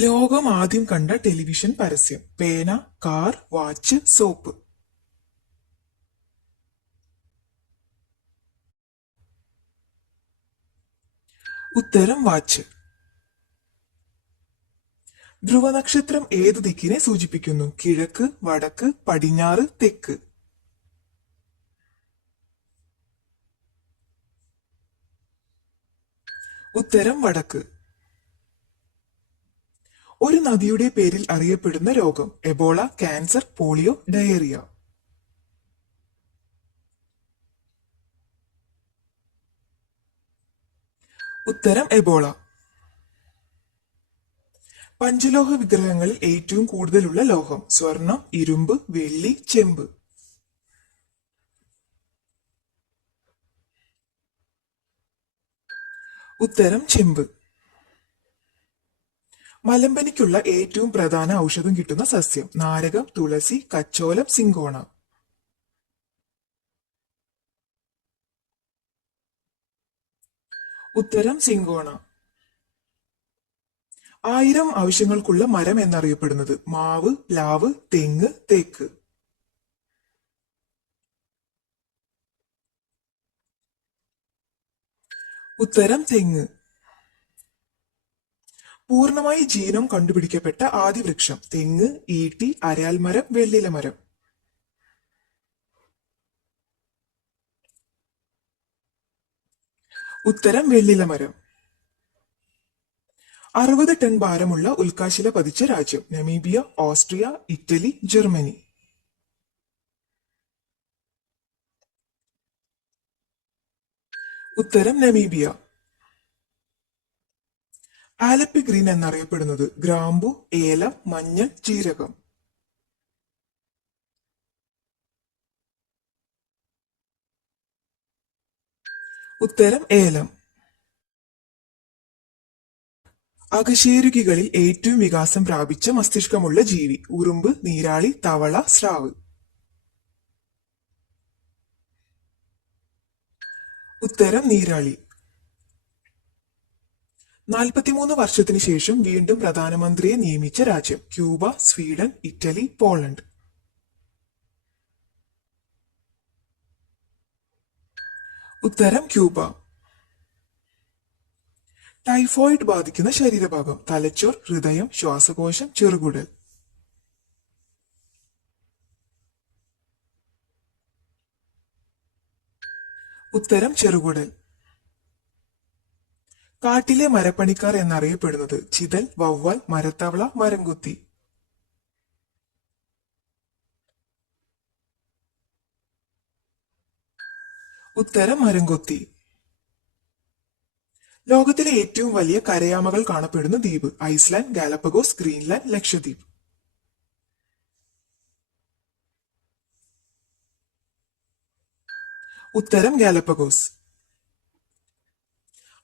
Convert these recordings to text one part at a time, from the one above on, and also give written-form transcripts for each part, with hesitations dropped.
ലോകം ആദ്യം കണ്ട ടെലിവിഷൻ പരസ്യം. പേന, കാർ, വാച്ച്, സോപ്പ്. ഉത്തരം വാച്ച്. ധ്രുവനക്ഷത്രം ഏതു ദിക്കിനെ സൂചിപ്പിക്കുന്നു? കിഴക്ക്, വടക്ക്, പടിഞ്ഞാറ്, തെക്ക്. ഉത്തരം വടക്ക്. ഒരു നദിയുടെ പേരിൽ അറിയപ്പെടുന്ന രോഗം? Ebola, cancer, polio, diarrhoea. ഉത്തരം എബോള. പഞ്ചലോഹ വിഗ്രഹങ്ങളിൽ ഏറ്റവും കൂടുതലുള്ള ലോഹം? സ്വർണം, ഇരുമ്പ്, വെള്ളി, ചെമ്പ്. ഉത്തരം ചെമ്പ്. മലമ്പനിക്കുള്ള ഏറ്റവും പ്രധാന ഔഷധം കിട്ടുന്ന സസ്യം? നാരകം, തുളസി, കച്ചോലം, സിങ്കോണ. ഉത്തരം സിങ്കോണ. 1000 ആവശ്യങ്ങൾക്കുള്ള മരം എന്നറിയപ്പെടുന്നത്? മാവ്, പ്ലാവ്, തെങ്ങ്, തേക്ക്. ഉത്തരം തെങ്ങ്. പൂർണ്ണമായി ജീനോം കണ്ടുപിടിക്കപ്പെട്ട ആദ്യ വൃക്ഷം? തെങ്ങ്, ഈട്ടി, അരയാൽമരം, വെള്ളിലമരം. ഉത്തരം വെള്ളിലമരം. 60 ടൺ ഭാരമുള്ള ഉൽക്കാശില പതിച്ച രാജ്യം? Namibia, Austria, Italy, Germany. ഉത്തരം നമീബിയ. ആലപ്പി ഗ്രീൻ എന്നറിയപ്പെടുന്നത്? ഗ്രാമ്പു, ഏലം, മഞ്ഞൾ, ജീരകം. ഉത്തരം ഏലം. അകശേരുകികളിൽ ഏറ്റവും വികാസം പ്രാപിച്ച മസ്തിഷ്കമുള്ള ജീവി? ഉറുമ്പ്, നീരാളി, തവള, സ്രാവ്. ഉത്തരം നീരാളി. 43 വർഷത്തിനു ശേഷം വീണ്ടും പ്രധാനമന്ത്രിയെ നിയമിച്ച രാജ്യം? Cuba, Sweden, Italy, Poland. ഉത്തരം ക്യൂബ. ടൈഫോയിഡ് ബാധിക്കുന്ന ശരീരഭാഗം? തലച്ചോർ, ഹൃദയം, ശ്വാസകോശം, ചെറുകുടൽ. ഉത്തരം ചെറുകുടൽ. കാട്ടിലെ മരപ്പണിക്കാർ എന്നറിയപ്പെടുന്നത്? ചിതൽ, വവ്വാൽ, മരത്തവള, മരംകൊത്തി. ഉത്തരം മരംകൊത്തി. ലോകത്തിലെ ഏറ്റവും വലിയ കരയാമകൾ കാണപ്പെടുന്ന ദ്വീപ്? Iceland, Galapagos, Greenland, Lakshadweep. ഉത്തരം ഗാലപ്പഗോസ്.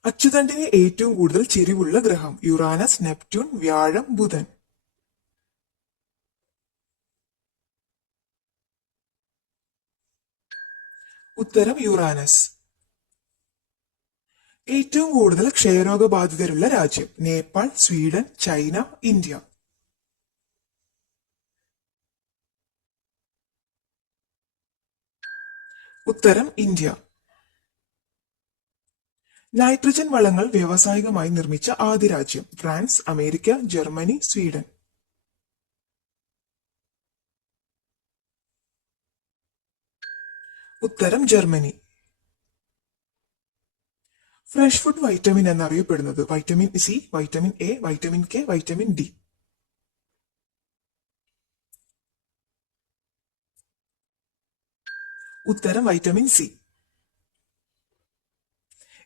അച്ചുതണ്ടിന് ഏറ്റവും കൂടുതൽ ചെരിവുള്ള ഗ്രഹം? യുറാനസ്, നെപ്റ്റ്യൂൺ, വ്യാഴം, ബുധൻ. ഉത്തരം യുറാനസ്. ഏറ്റവും കൂടുതൽ ക്ഷയരോഗബാധിതരുള്ള രാജ്യം? Nepal, Sweden, China, India. ഉത്തരം ഇന്ത്യ. നൈട്രജൻ വളങ്ങൾ വ്യാവസായികമായി നിർമ്മിച്ച ആദ്യ രാജ്യം? France, America, Germany, Sweden. ഉത്തരം ജർമ്മനി. ഫ്രഷ് ഫുഡ് വൈറ്റമിൻ എന്നറിയപ്പെടുന്നത്? Vitamin C, vitamin A, vitamin K, vitamin D. ഉത്തരം വൈറ്റമിൻ സി.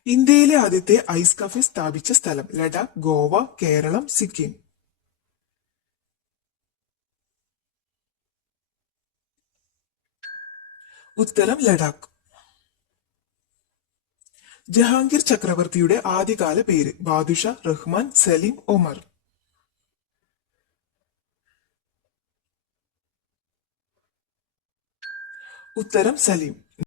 ഇന്ത്യയിലെ ആദ്യത്തെ ഐസ് കഫേ സ്ഥാപിച്ച സ്ഥലം? ലഡാക്ക്, ഗോവ, കേരളം, സിക്കിം. ഉത്തരം ലഡാക്ക്. ജഹാംഗീർ ചക്രവർത്തിയുടെ ആദ്യകാല പേര്? ബാദുഷ, റഹ്മാൻ, സലീം, ഒമർ. ഉത്തരം സലീം.